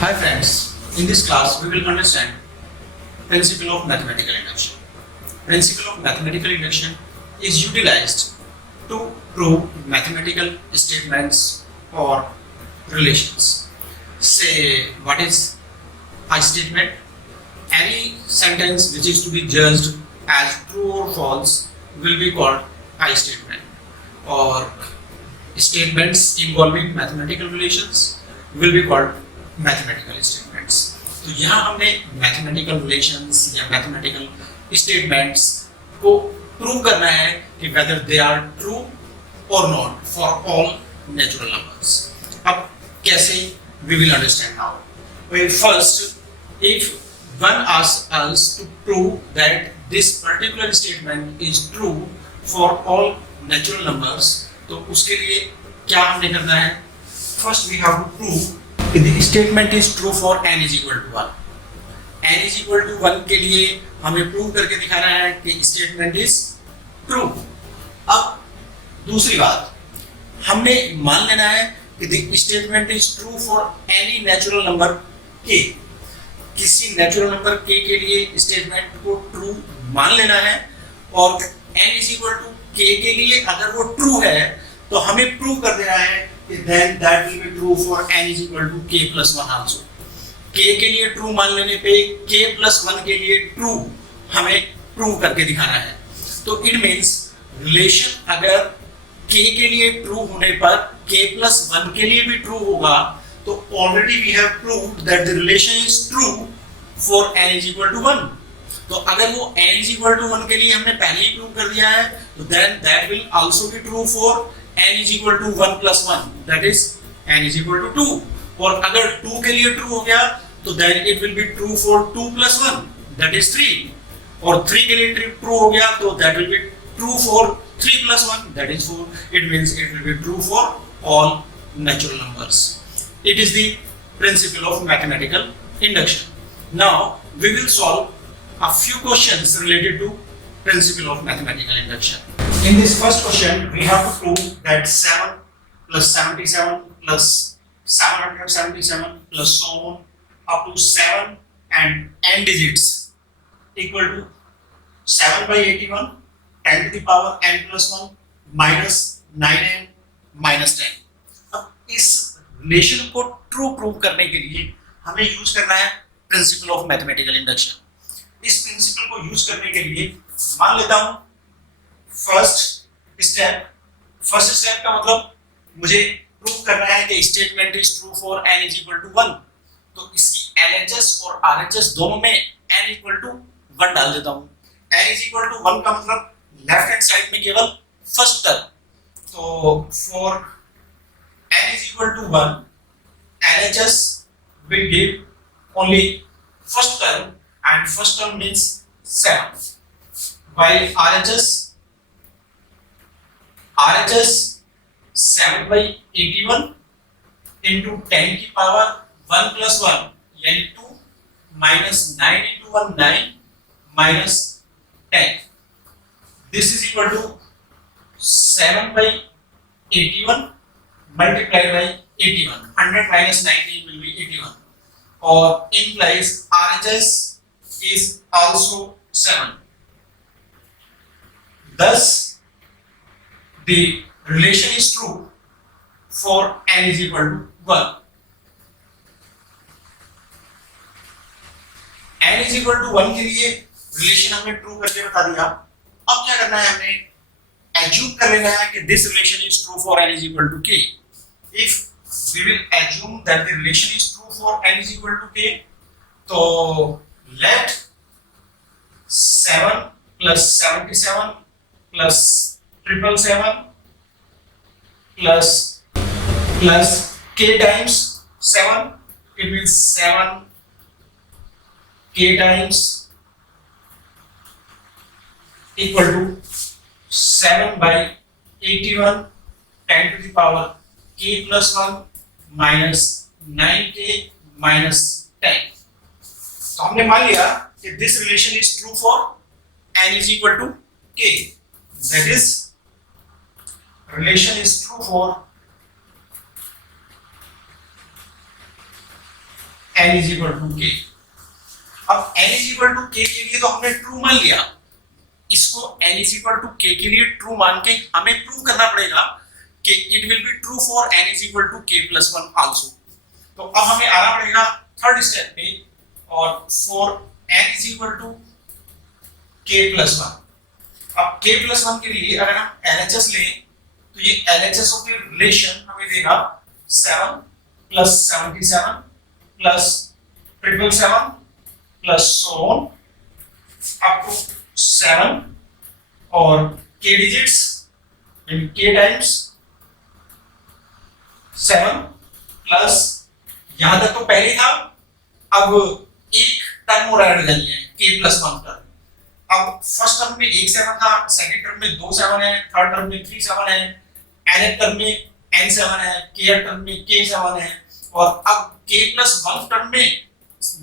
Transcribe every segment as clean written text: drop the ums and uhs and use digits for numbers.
Hi friends, in this class we will understand principle of mathematical induction. Principle of mathematical induction is utilized to prove mathematical statements or relations. Say, what is a statement? Any sentence which is to be judged as true or false will be called a statement, or statements involving mathematical relations will be called mathematical statements. तो यहाँ हमने mathematical relations या mathematical statements को prove करना है कि whether they are true और not for all natural numbers. अब कैसे we will understand now. First, if one asks us to prove that this particular statement is true for all natural numbers, तो उसके लिए क्या हमने करना है? First we have to prove the statement is true for n is equal to 1. n is equal to 1 के लिए हमें प्रूव करके दिखाना है कि स्टेटमेंट इज ट्रू। अब दूसरी बात, हमने मान लेना है कि the statement is true for any natural number k। किसी नेचुरल नंबर k के लिए स्टेटमेंट को ट्रू मान लेना है, और n is equal to k के लिए अगर वो ट्रू है तो हमें प्रूव कर देना है then that will be true for n is equal to k plus 1 also। k के लिए ट्रू मान लेने पे k plus 1 के लिए ट्रू हमें प्रूव करके दिखाना है। तो इट मीन्स रिलेशन अगर k के लिए ट्रू होने पर k plus 1 के लिए भी ट्रू होगा, तो already we have proved that the relation is true for n is equal to 1। तो अगर वो n is equal to 1 के लिए हमने पहले ही प्रूव कर दिया है, तो then that will also be true for n is equal to 1 plus 1, that is n is equal to 2। और अगर 2 के लिए ट्रू हो गया तो then it will be true for 2 plus 1, that is 3। और 3 के लिए ट्रू हो गया तो that will be true for 3 plus 1, that is 4। it means it will be true for all natural numbers। it is the principle of mathematical induction। now we will solve a few questions related to principle of mathematical induction। In this first question, we have to prove that 7 plus 77 plus 777 plus so on up to 7 and n digits equal to 7 by 81, 10 to the power n plus 1 minus 9n minus 10। अब इस relation को true prove करने के लिए हमें use करना है principle of mathematical induction. इस प्रिंसिपल को यूज करने के लिए मान लेता हूं फर्स्ट स्टेप का मतलब मुझे प्रूव करना है कि statement is true for n is equal to 1। तो इसकी LHS और RHS दोनों में n इक्वल टू 1 डाल देता हूं। n इज इक्वल टू 1 का मतलब लेफ्ट हैंड साइड में केवल फर्स्ट टर्म। तो for n is equal to 1 LHS will give only first term, and first term means 7, while RHS 7 by 81 into 10 की power 1 plus 1 यानी 2 minus 9 into 1 9 minus 10। This is equal to 7 by 81 multiplied by 81। 100 minus 90 will be 81, or implies RHS is also 7। Thus the relation is true for n is equal to 1। n is equal to 1 के लिए relation हमने true करके बता दिया। अब क्या करना है, हमें एज्यूम कर लेना है कि this relation is true for n is equal to k। if we will assume that the relation is true for n is equal to k, तो let 7 plus 77 plus 777 plus k times 7, it means 7 k times equal to 7 by 81 10 to the power k plus 1 minus 9k minus 10। तो हमने मान लिया कि this relation is true for n is equal to k, that is relation is true for n is equal to k। अब n is equal to k के लिए तो हमने ट्रू मान लिया, इसको n is equal to k के लिए ट्रू मान के हमें प्रूव करना पड़ेगा कि it will be true for n is equal to k plus 1 also. तो अब हमें आना पड़ेगा थर्ड स्टेप पे, और for n is equal to k plus 1। अब k प्लस 1 के लिए अगर हम LHS लें तो ये LHS ऑफ द रिलेशन हमें देगा 7 plus 77 plus 777 plus so on up to 7 और k digits in k times 7 plus यहां तक तो पहले था, अब एक टर्म और ऐड कर लिया है k प्लस 1 टर्म। अब फर्स्ट टर्म में एक 7 था, सेकंड टर्म में 2 7 है, थर्ड टर्म में 3 7 है, nth टर्म में n 7 है, kth टर्म में k 7 है, और अब k प्लस 1 टर्म में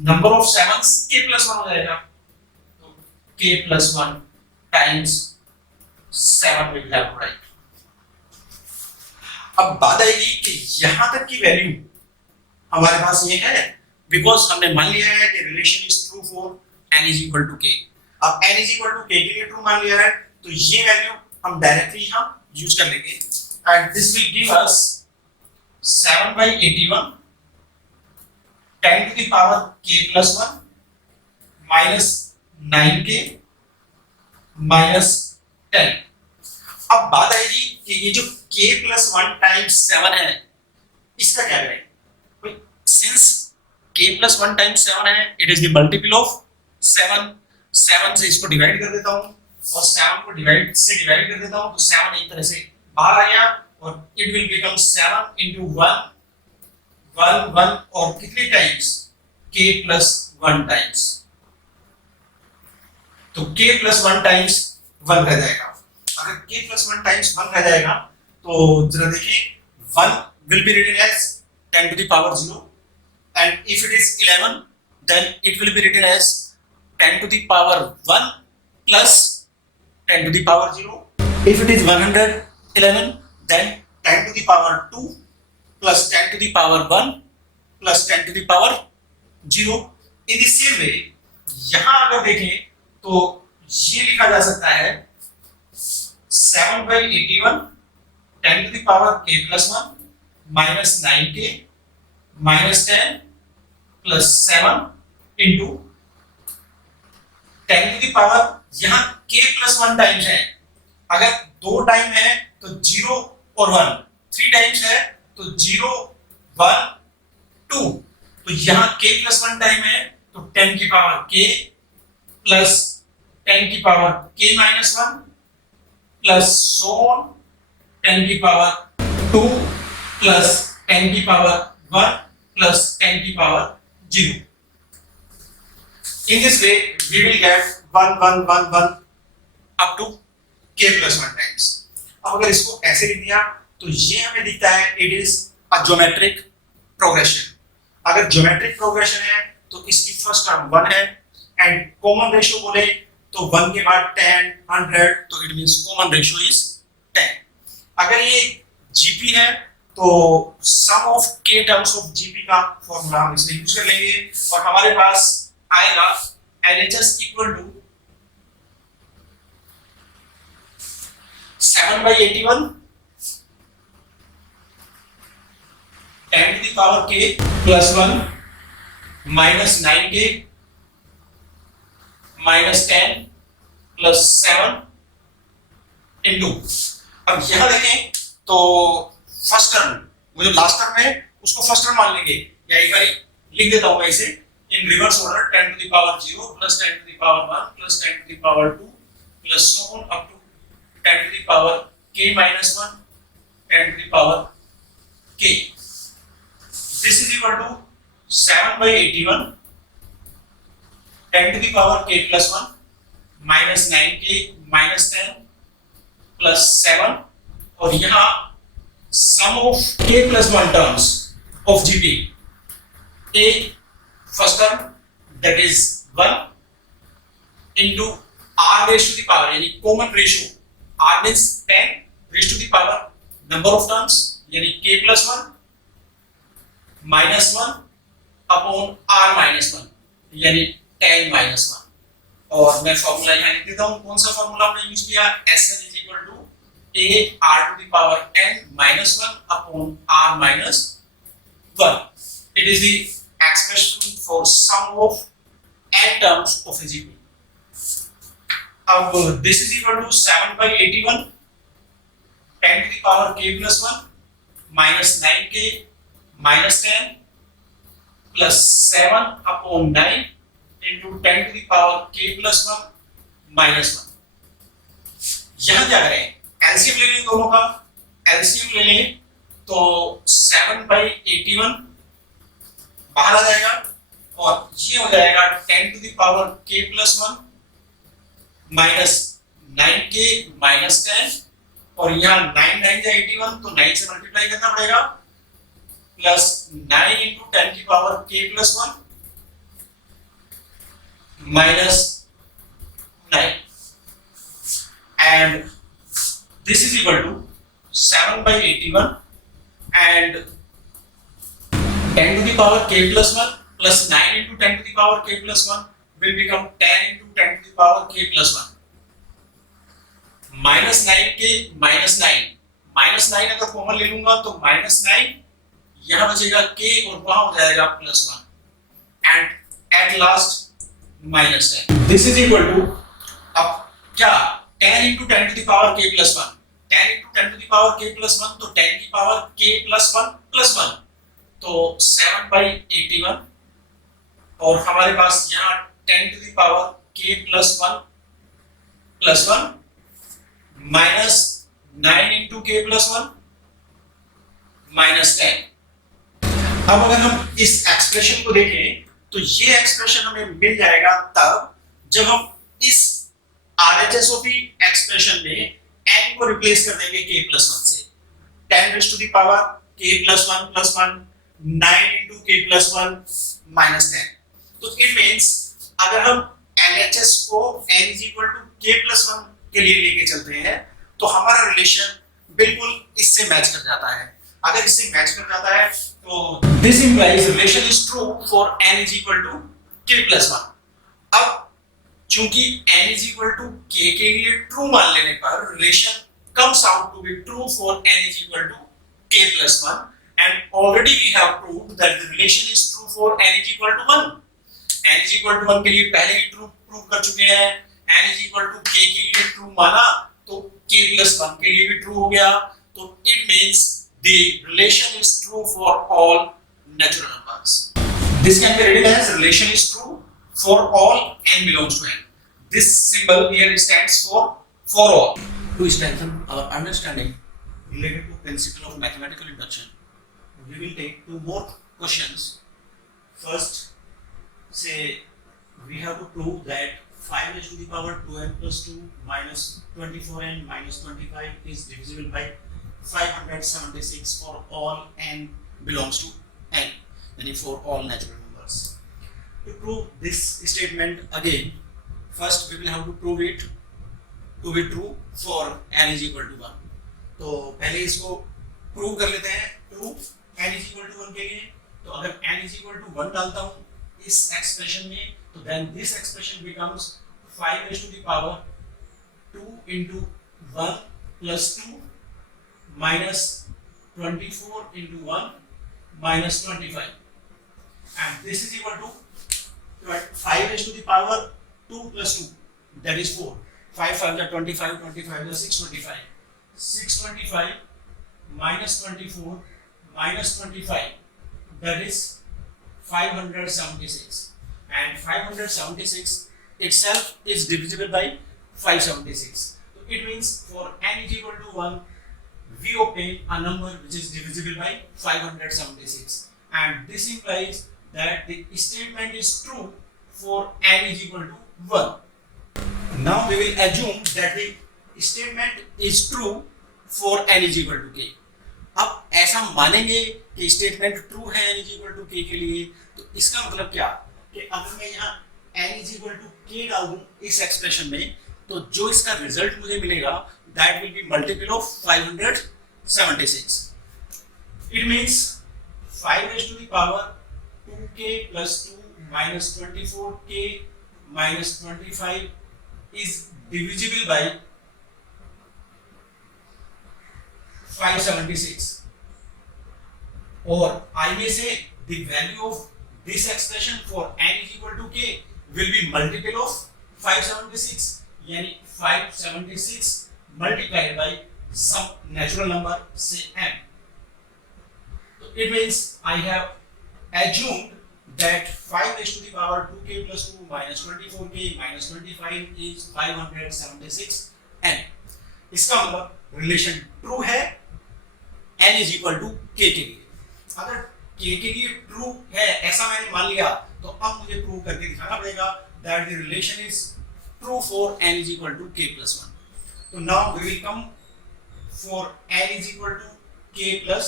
number of sevens k plus 1 हो जाएगा, तो k plus 1 times 7 will have right. अब बात आएगी कि यहां तक की वैल्यू हमारे पास ये है बिकॉज हमने मान लिया है कि relation is true for n is equal to k। अब n is equal to k के लिए ट्रू मान लिया है, तो ये वैल्यू हम डायरेक्टली यहां यूज कर लेंगे, and this will give us 7/81 10 to the power k plus 1 minus 9k minus 10। अब बात आएगी कि ये जो k plus 1 times 7 है इसका क्या करें। सिंस k plus 1 times 7 है, it is the multiple of 7 से इसको डिवाइड कर देता हूं और 7 को डिवाइड कर देता हूं, तो 7 एक तरह से बाहर आ गया और इट विल बिकम 7 into 1 और कितने टाइम्स k plus 1 टाइम्स, तो k plus 1 टाइम्स 1 रह जाएगा। अगर k plus 1 टाइम्स 1 रह जाएगा तो जरा देखिए 1 will be written as 10 to the power 0, and if it is 11 then it will be written as 10 to the power 1 plus 10 to the power 0. If it is 111 then 10 to the power 2 plus 10 to the power 1 plus 10 to the power 0. In the same way यहां अगर देखें तो ये लिखा जा सकता है 7/81 10 to the power k plus 1 minus 9k minus 10 plus 7 into 10 to the power, यहां k plus 1 टाइम्स है, अगर 2 टाइम है तो 0 और 1, 3 टाइम्स है तो 0 1 2, तो यहां k plus 1 टाइम है तो 10 की पावर k प्लस 10 की power k minus 1 plus so on 10 की पावर 2 प्लस 10 की पावर 1 प्लस 10 की power 0। In this way we will get 1 1 1 1 up to k plus 1 times। अब अगर इसको ऐसे लिख दिया तो ये हमें दिखता है it is a geometric progression. अगर ज्योमेट्रिक प्रोग्रेशन है तो इसकी फर्स्ट टर्म 1 है, एंड कॉमन रेशियो बोले तो 1 के बाद 10 100, तो it means common ratio is 10। अगर ये जीपी है तो sum of k terms of GP का फॉर्मूला हम इसमें यूज कर लेंगे और हमारे पास आएगा LHS equal to 7/81 10 to the power k plus 1 minus 9k minus 10 plus 7 into, अब यहां देखें तो फर्स्ट टर्म वो जो लास्ट टर्म है उसको फर्स्ट टर्म मान लेंगे, या एक बार लिख देता हूं मैं इसे इन reverse order 10 to the power 0 plus 10 to the power 1 plus 10 to the power 2 plus so on up to 10 to the power k minus 1 10 to the power k। This is equal to 7/81 10 to the power k plus 1 minus 9k minus 10 plus 7, और यहाँ sum of k plus 1 terms of GP, a first term that is 1 into r raised to the power, यानी common ratio, r means 10 raised to the power number of terms यानी k plus 1 minus 1 upon r minus one, यानी tan minus one. और मैं formula यहाँ लिख देता हूँ, कौन सा फॉर्मूला हमने यूज किया, Sn is equal to a r to the power n minus one upon r minus one. It is the expression for sum of n terms of Hg। अब this is equal to 7/81 10 to the power k plus 1 minus 9k minus 10 plus 7 upon 9 into 10 to the power k plus 1 minus 1। यहां क्या करें, LCM ले लें दोनों का, LCM ले लें तो 7/81 बाहर आ जाएगा और ये हो जाएगा 10 to the power k plus 1 minus 9k minus 10, और यहाँ 9 9 जा 81 तो 9 से मल्टीप्लाई करना पड़ेगा, प्लस 9 into 10 की power k plus 1 minus 9, and this is equal to 7/81 and 10 to the power k plus 1 plus 9 into 10 to the power k plus 1 will become 10 into 10 to the power k plus 1 minus 9k minus 9 अगर common ले लूंगा तो minus 9 यहां बचेगा k और वहां हो जाएगा plus 1 and at last minus 10। this is equal to, अब क्या 10 into 10 to the power k plus 1, 10 into 10 to the power k plus 1 तो 10 की पावर k plus 1 plus 1 तो 7/81, और हमारे पास यहाँ 10 to the power k plus 1 minus 9 into k plus 1 minus 10। अब अगर हम इस एक्सप्रेशन को देखें तो ये एक्सप्रेशन हमें मिल जाएगा तब जब हम इस RHS of एक्सप्रेशन में n को रिप्लेस कर देंगे k plus 1 से, 10 raised to the power k plus 1 9 into k plus 1 minus 10। तो इट मींस अगर हम LHS को n is equal to k plus 1 के लिए लेके चलते हैं तो हमारा रिलेशन बिल्कुल इससे मैच कर जाता है। अगर इससे मैच कर जाता है तो this implies relation is true for n is equal to k plus 1। अब चूंकि n is equal to k के लिए ट्रू मान लेने पर relation comes out to be true for n is equal to k plus 1, and already we have proved that the relation is true for n is equal to 1। n is equal to 1 के लिए पहले ही true prove कर चुके हैं, n is equal to k के लिए true माना तो k plus 1 के लिए भी ट्रू हो गया, तो it means the relation is true for all natural numbers। this can be written as relation is true for all n belongs to n। this symbol here stands for all। to strengthen our understanding related to principle of mathematical induction, we will take two more questions। first, say we have to prove that 5 raised to the power 2n plus 2 minus 24n minus 25 is divisible by 576 for all n belongs to n, यानी for all natural numbers। to prove this statement again, first we will have to prove it to be true for n is equal to 1। तो पहले इसको prove कर लेते हैं true n is equal to 1 के लिए। तो अगर n is equal to 1 डालता हूँ इस एक्सप्रेशन में तो then this expression becomes 5 raised to the power 2 into 1 plus 2 minus 24 into 1 minus 25, and this is equal to 5 raised to the power 2 plus 2, that is 4, 5 5 are 25, 25 is 625, 625 minus 24 minus 25, that is 576, and 576 itself is divisible by 576। so it means for n is equal to 1 we obtain a number which is divisible by 576, and this implies that the statement is true for n is equal to 1। now we will assume that the statement is true for n is equal to k। अब ऐसा मानेंगे कि statement true है n is equal to k के लिए, तो इसका मतलब क्या कि अगर मैं यहाँ n is equal to k डाल दूं इस एक्सप्रेशन में तो जो इसका रिजल्ट मुझे मिलेगा that will be multiple of 576। It means 5 raised to the power 2k plus 2 minus 24k minus 25 is divisible by 576, or I may say the value of this expression for n is equal to k will be multiple of 576, यानी 576 multiplied by some natural number, say m. So it means I have assumed that 5 raised to the power 2k plus 2 minus 24k minus 25 is 576 n. इसका मतलब relation true है n is equal to k के लिए. अगर k के लिए true है ऐसा मैंने मान लिया, तो अब मुझे प्रूव करके दिखाना पड़ेगा that the relation is true for n is equal to k plus 1. So now we will come for n is equal to k plus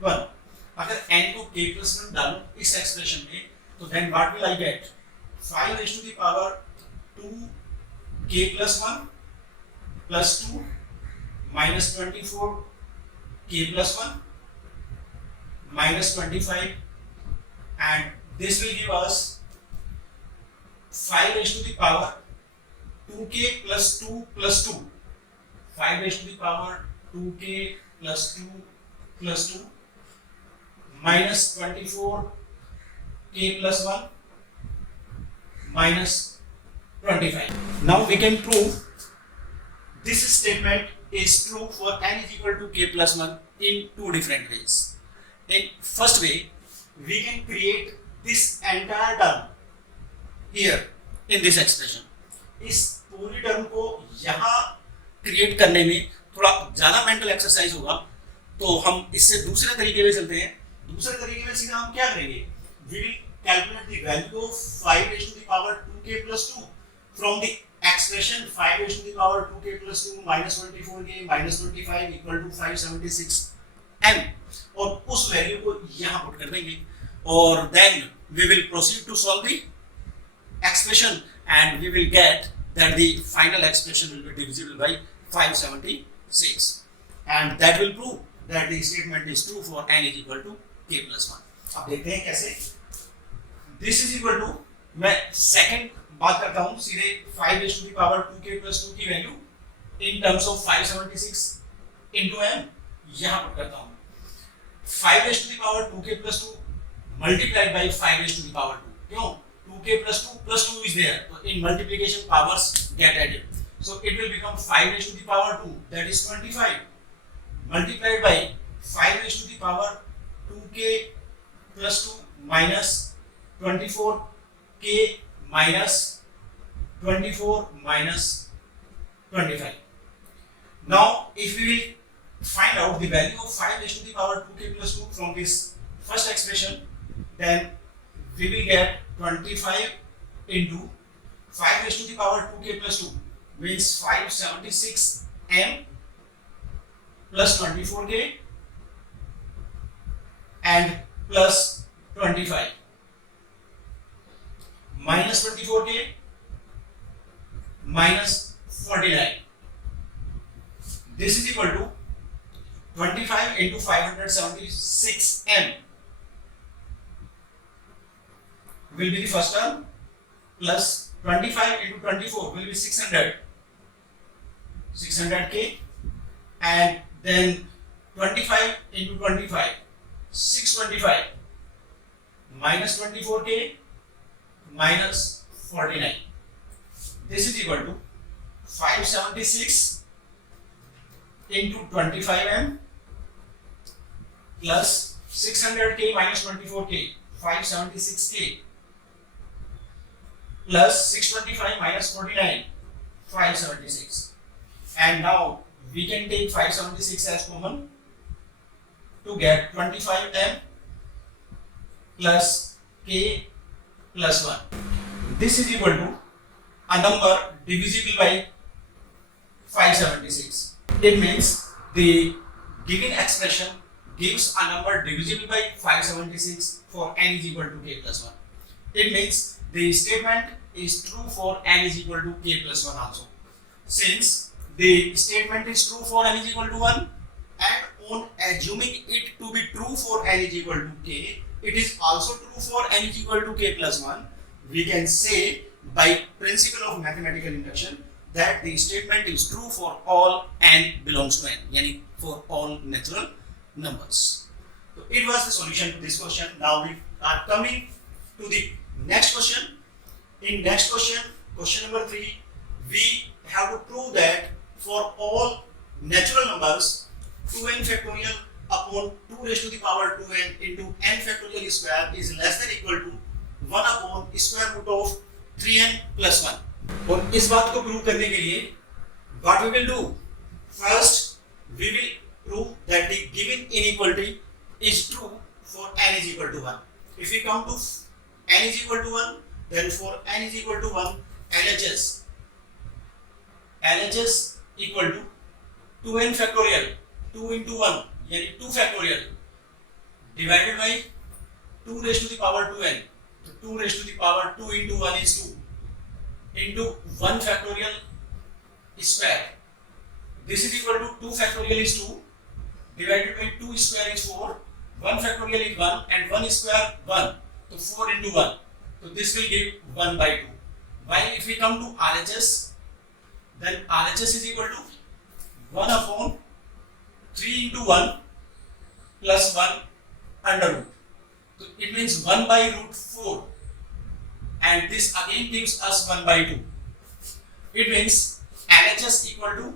1. अगर n को k plus 1 डालो इस एक्सप्रेशन में, तो then what will I get? 5 raised to the power 2k plus 1 plus 2 minus 24k plus 1 minus 25, and this will give us 5 raised to the power 2k plus 2 plus 2, 5 raised to the power 2k plus 2 plus 2 minus 24k plus 1 minus 25. Now we can prove this statement is true for n is equal to k plus 1 in two different ways. In first way, we can create this entire term here in this expression. इस पूरी term को यहाँ create करने में थोड़ा ज्यादा mental exercise होगा, तो हम इससे दूसरे तरीके में चलते हैं. दूसरे तरीके में सीधा हम क्या करेंगे? We will calculate the value of 5 raised to the power 2k plus 2 from the expression 5 raised to the power 2k plus 2 minus 24k minus 25 equal to 576 m, और उस वैल्यू को यहाँ पुट कर देंगे, और then we will proceed to solve the expression and we will get that the final expression will be divisible by 576, and that will prove that the statement is true for n is equal to k plus 1. अब देखते हैं कैसे. This is equal to, मैं second बात करता हूँ सीधे 5 raised to the power 2k plus 2 की value in terms of 576 into m यहाँ पुट करता हूँ. 5 raised to the power 2k plus 2 multiplied by 5 raised to the power 2. क्यों? 2k plus 2 is there. So in multiplication powers get added. So it will become 5 raised to the power 2, that is 25, multiplied by 5 raised to the power 2k plus 2 minus 24k minus 24 minus 25. Now if we will find out the value of 5 raised to the power 2k plus 2 from this first expression, then we will get 25 into 5 raised to the power 2k plus 2 means 576 m plus 24k and plus 25 minus 24k minus 49. This is equal to 25 into 576 m will be the first term, plus 25 into 24 will be 600k, and then 25 into 25 625 minus 24k minus 49. This is equal to 576 into 25m plus 600k minus 24k, 576k plus 625 minus 49, 576. And now we can take 576 as common to get 25m plus k plus 1. This is equal to a number divisible by 576. It means the given expression gives a number divisible by 576 for n is equal to k plus 1. It means the statement is true for n is equal to k plus 1 also. Since the statement is true for n is equal to 1, and on assuming it to be true for n is equal to k, it is also true for n is equal to k plus 1, we can say by principle of mathematical induction that the statement is true for all n belongs to n, yani for all natural numbers. So it was the solution to this question. Now we are coming to the next question. In next question, question number 3, we have to prove that for all natural numbers 2n factorial upon 2 raised to the power 2n into n factorial square is less than equal to 1 upon square root of 3n plus 1. और इस बात को prove करने के लिए what we will do? First, we will prove that the given inequality is true for n is equal to 1. If we come to n is equal to 1, then for n is equal to 1, LHS equal to 2n factorial 2 into 1 यानी 2 factorial divided by 2 raised to the power 2n. So 2 raised to the power 2 into 1 is 2 into 1 factorial square. This is equal to 2 factorial is 2 divided by 2 square is 4. 1 factorial is 1 and 1 square 1. So 4 into 1. So this will give 1 by 2. While if we come to RHS, then RHS is equal to 1 upon 3 into 1 plus 1 under root. So it means 1 by root 4. And this again gives us 1 by 2. It means LHS equal to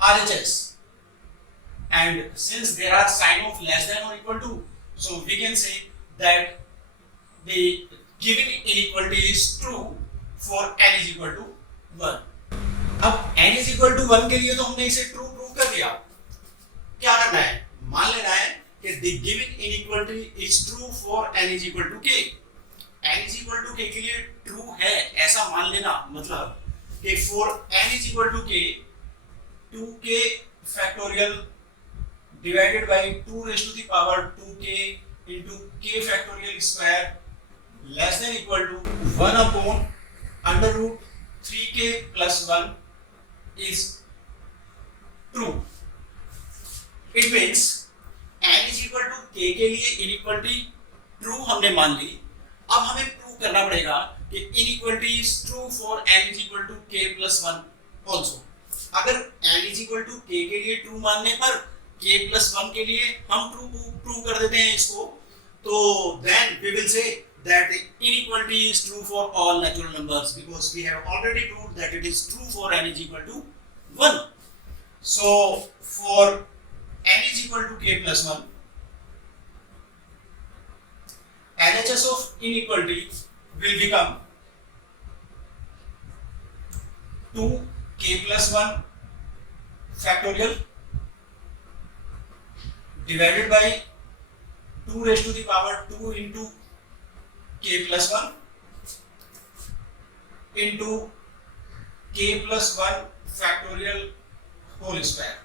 RHS. And since there are sign of less than or equal to, so we can say that the given inequality is true for n is equal to 1. अब n is equal to 1 के लिए तो हमने इसे true prove कर दिया. क्या करना है? मान लेना है कि the given inequality is true for n is equal to k. n is equal to k के लिए ट्रू है ऐसा मान लेना मतलब कि for n is equal to k, 2k factorial divided by 2 raised to the power 2k into k factorial square less than equal to 1 upon under root 3k plus 1 is true. It means n is equal to k के लिए inequality true हमने मान ली. अब हमें prove करना पड़ेगा कि inequality is true for n is equal to k plus 1 also. अगर n is equal to k के लिए true मानने पर k plus 1 के लिए हम प्रूव कर देते हैं इसको, तो then we will say that the inequality is true for all natural numbers because we have already proved that it is true for n is equal to 1. So for n is equal to k plus 1, LHS of inequality will become 2k plus 1 factorial divided by 2 raised to the power 2 into k plus 1 into k plus 1 factorial whole square,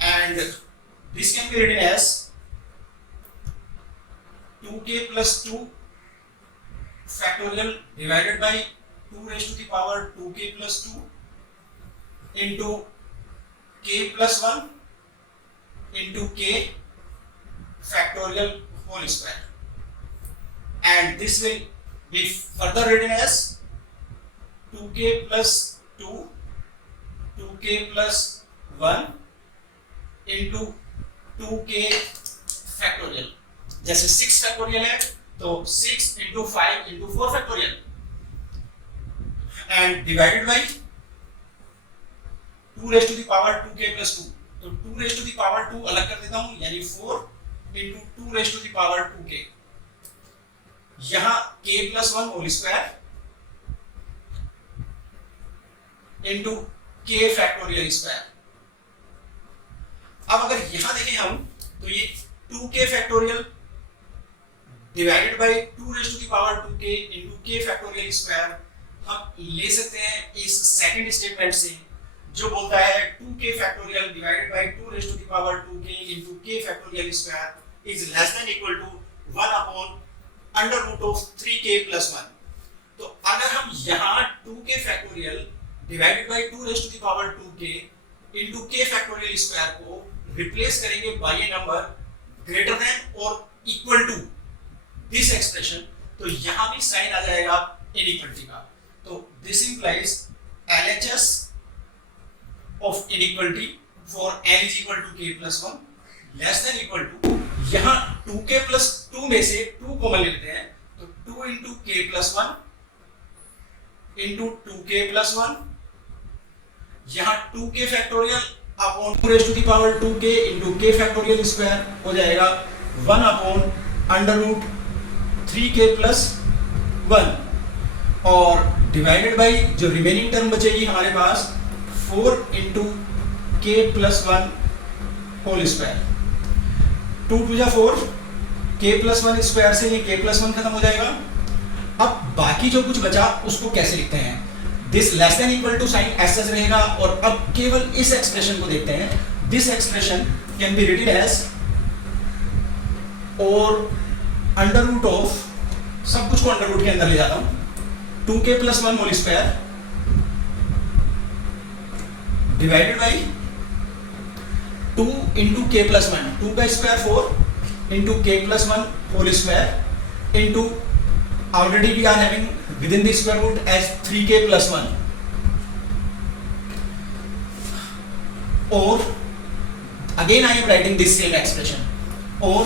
and this can be written as 2k plus 2 factorial divided by 2 raised to the power 2k plus 2 into k plus 1 into k factorial whole square, and this will be further written as 2k plus 2 2k plus 1 into 2k factorial. जैसे 6 factorial है तो 6 into 5 into 4 factorial and divided by 2 raised to the power 2k plus 2. तो 2 raised to the power 2 अलग कर देता हूं यानी 4 into 2 raised to the power 2k. यहां k plus 1 whole square into k factorial square. अब अगर यहां देखें हम तो ये 2k factorial divided by 2 raised to the power 2k into k factorial square हम ले सकते हैं इस सेकंड स्टेटमेंट से जो बोलता है 2k factorial divided by 2 raised to the power 2k into k factorial square is less than equal to 1 upon under root of 3k plus 1. तो अगर हम यहाँ 2k factorial divided by 2 raised to the power 2k into k factorial square को replace करेंगे by a number greater than और equal to this expression, तो यहां भी साइन आ जाएगा इनइक्वालिटी का। तो this implies LHS of inequality for L is equal to k plus 1 less than equal to, यहां 2k प्लस 2 में से 2 कॉमन ले लेते हैं, तो 2 into k plus 1 into 2k plus 1, यहां 2k factorial upon 2 raise to the power 2k into k factorial square हो जाएगा 1 upon under root 3k plus 1 और डिवाइडेड बाई जो रिमेनिंग टर्म बचेगी हमारे पास 4 into k plus 1 whole square, 2 टू जा 4, k प्लस 1 स्क्वायर से ये k प्लस 1 खत्म हो जाएगा। अब बाकी जो कुछ बचा उसको कैसे लिखते हैं, this less than equal to sign ऐसा रहेगा और अब केवल इस एक्सप्रेशन को देखते हैं। This expression can be written as और अंडर रूट ऑफ, सब कुछ को अंडर रूट के अंदर ले जाता हूं, 2k plus 1 whole square divided by 2 into k plus 1, 2 का square 4 into k plus 1 whole square into already we are having within the square root as 3k plus 1 or again I am writing this same expression or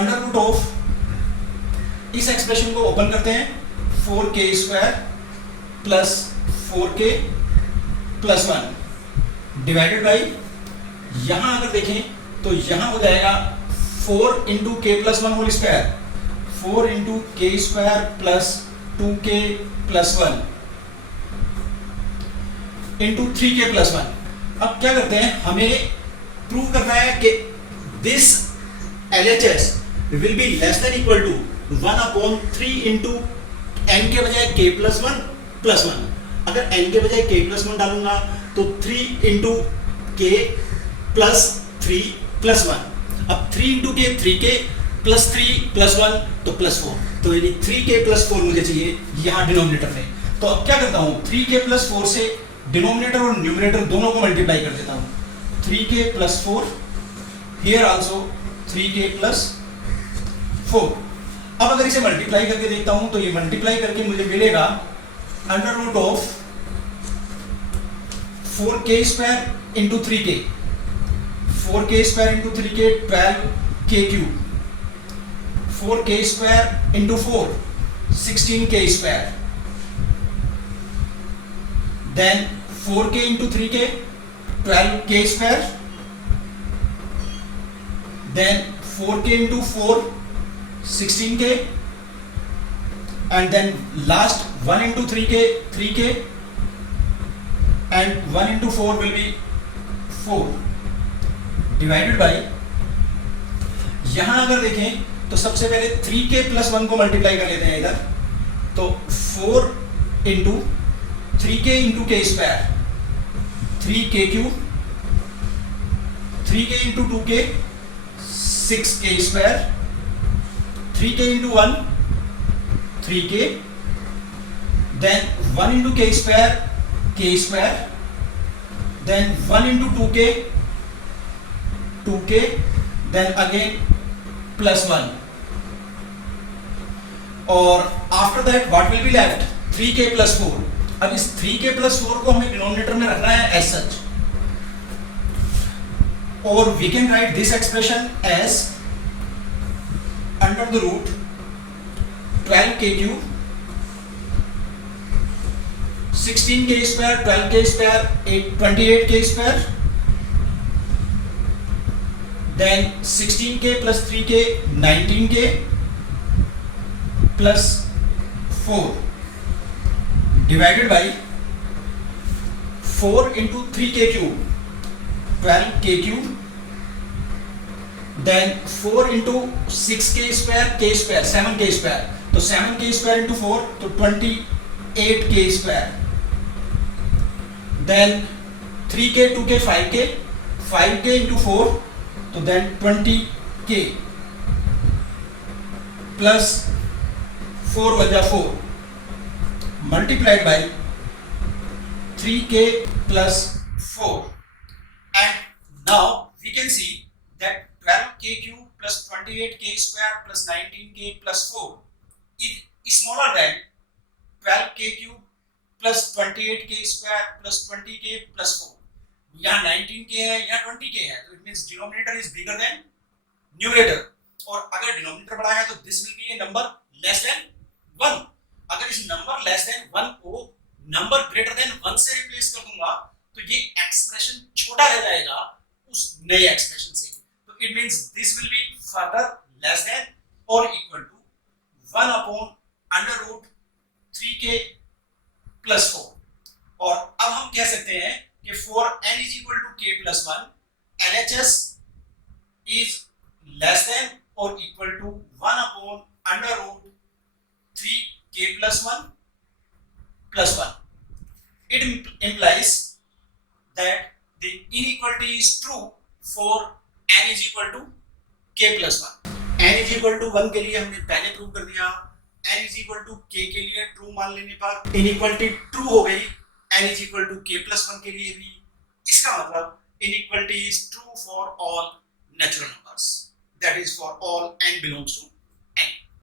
under root of इस expression को open करते हैं 4k square plus 4k plus 1 divided by, यहां अगर देखें तो यहां हो जाएगा 4 into k plus 1 whole square, 4 into k square plus 2k plus 1 into 3k plus 1। अब क्या करते हैं, हमें प्रूव करना है कि this LHS will be less than equal to 1 upon 3 into n के बजाय k प्लस 1 प्लस 1। अगर n के बजाय k प्लस 1 डालूंगा तो 3 इंटू k प्लस 3 प्लस 1। अब 3 into k 3k plus 3 plus 1 तो प्लस 4, तो यानी 3k प्लस 4 मुझे चाहिए यहाँ डिनोमिनेटर में। तो अब क्या करता हूँ, 3k प्लस 4 से डिनोमिनेटर और न्यूमरेटर दोनों को मल्टीप्लाई कर देता हूँ, 3k plus 4 here also 3k plus 4। अब अगर इसे मल्टीप्लाई करके देखता हूँ तो ये मल्टीप्लाई करके मुझे मिलेगा under root of 4k square into 3k, 4k square into 3k 12k cube, 4k square into 4 16k square, then 4k into 3k 12k square, then 4k into 4 16k and then last 1 into 3k 3k and 1 into 4 will be 4 divided by, यहां अगर देखें तो सबसे पहले 3k plus 1 को multiply कर लेते हैं इधर, तो 4 into 3k into k square 3k cube, 3k into 2k 6k square, 3k into 1 3k, then 1 into k square k square, then 1 into 2k 2k, then again plus 1, और after that what will be left 3k plus 4। अब इस 3k plus 4 को हमें denominator में रखना है as such, और we can write this expression as under the root 12k cube 16k square 12k square 28k square, then 16k plus 3k 19k plus 4 divided by 4 into 3k cube 12k cube, then 4 into 6k square k square 7k square, तो 7k square into 4 तो 28k square, then 3k 2k 5k 5k into 4 तो then 20k plus 4 बचा 4 multiplied by 3k plus 4, and now we can see that 12k cube plus 28k square plus 19k plus 4 is smaller than 12k cube plus 28k square plus 20k plus 4. यहाँ 19k है, यहाँ 20k है, तो it means denominator is bigger than numerator. और अगर denominator बड़ा है तो this will B A number less than 1. अगर इस नंबर लेस देन 1 को नंबर ग्रेटर देन 1 से रिप्लेस कर दूंगा तो ये एक्सप्रेशन छोटा रह जाएगा उस नए एक्सप्रेशन से. तो it means this will be further less than और equal to 1 upon under root 3k plus 4. और अब हम कह सकते हैं कि for n is equal to k plus 1 LHS is less than or equal to 1 upon under root 3k plus 1 plus 1. It implies that the inequality is true for n is equal to k plus 1. n is equal to 1 के लिए हमने पहले prove कर दिया, n is equal to k के लिए true मान लेने पर इनइक्वालिटी ट्रू हो गई, n is equal to k plus 1 के लिए भी. इसका मतलब inequality is true for all natural numbers, that is for all n belongs to